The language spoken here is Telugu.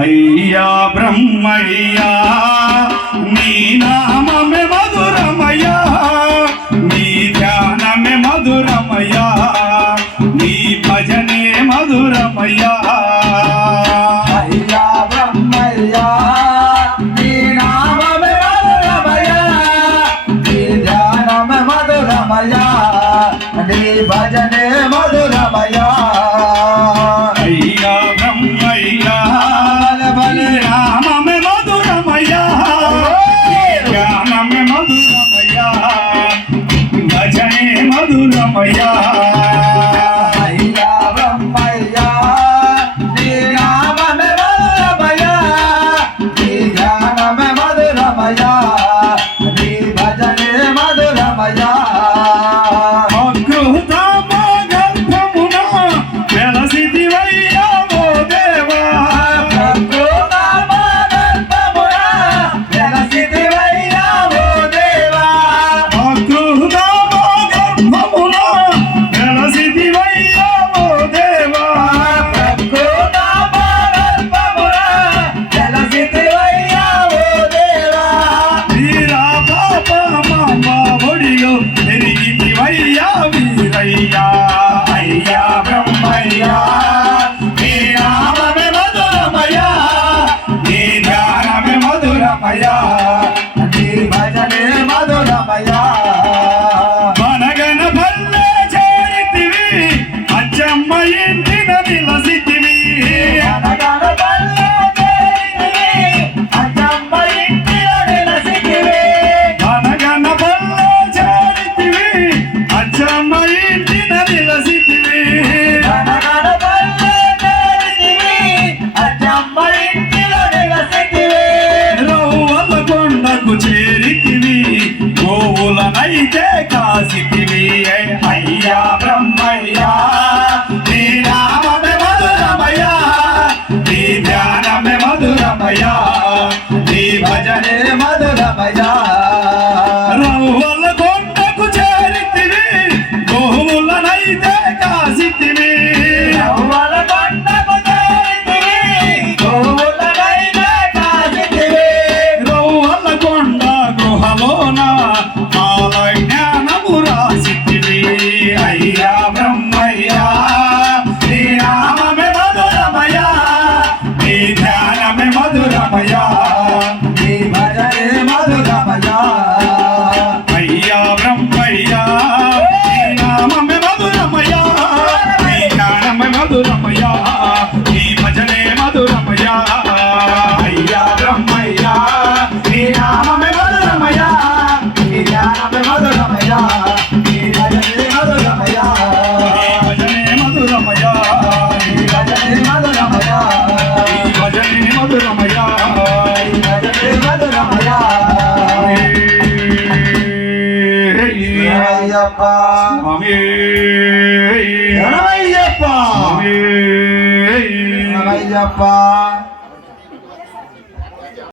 అయ్యా బ్రహ్మయ్యా నీ నామమే మధురమయ్యా, నీ ధ్యానమే మధురమయ్యా, నీ భజనే మధురమయ్యా. అయ్యా బ్రహ్మయ్యా నీ నామమే మధురమయ్యా, నీ ధ్యానమే మధురమయ్యా, నీ భజనే మధురమయ్యా. అయ్యా బ్రహ్మయ్యా నామమే మధురమయ్యా, ధ్యానమే మధురమయ్యా, భజనే మధురమయ్యా. అయ్యా బ్రహ్మయ్యా నీ నామమే మధురమయ్యా, నీ ధ్యానమే మధురమయ్యా, నీ భజనే మధురమయ్యా. అయ్యా బ్రహ్మయ్యా నీ నామమే మధురమయ్యా, నీ ధ్యానమే మధురమయ్యా, నీ భజనే మధురమయ్యా. మనగన పల్లె చేరితివి, అచ్చమ్మ ఇంటిన నిలసితివి. మనగన పల్లె చేరితివి, అచ్చమ్మ ఇంటిన నిలసితివి. మనగన పల్లె చేరితివి, అచ్చమ్మ ఇంటిన నిలసితివి. మనగన పల్లె చేరితివి, అచ్చమ్మ ఇంటిన నిలసితివి. రవ్వల కొండకు చేరితివి, గోవులనైతే కాసితివి. అయ్యా బ్రహ్మయ్యా నీ నామమే మధురమయ్యా, నీ ధ్యానమే మధురమయ్యా, నీ భజనే మధురమయ్యా. రవ్వల కొండకు చేరితివి, గోవులనైతే కాసితివి. రవ్వల కొండకు చేరితివి, గోవులనైతే కాసితివి. రవ్వల కొండ గృహలోన కాల జ్ఞానము రాసితివి. అయ్యా బ్రహ్మయ్యా నీ నామమే మధురమయ్యా, నీ ధ్యానమే మధురమయ్యా, నీ భజనే మధురమయ్యా. అయ్యా బ్రహ్మయ్యా నీ నామమే మధురమయ్యా, నీ జ్ఞానమే మధురమయ్యా, నీ భజనే మధురమయ్యా. అయ్యా బ్రహ్మయ్యా నీ నామమే మధురమయ్యా, నీ ధ్యానమే మధురమయ్యా, నీ భజనే మధురమయ్యా, భజనే మధురమయ్యా, నీ భజనే మధురమయ్యా, భజనే మధురమయ్యా. నీ భజనే మధురమయ్యా. శరణమయ్యప్ప స్వామి శరణమయ్యప్ప స్వామి శరణమయ్యప్ప.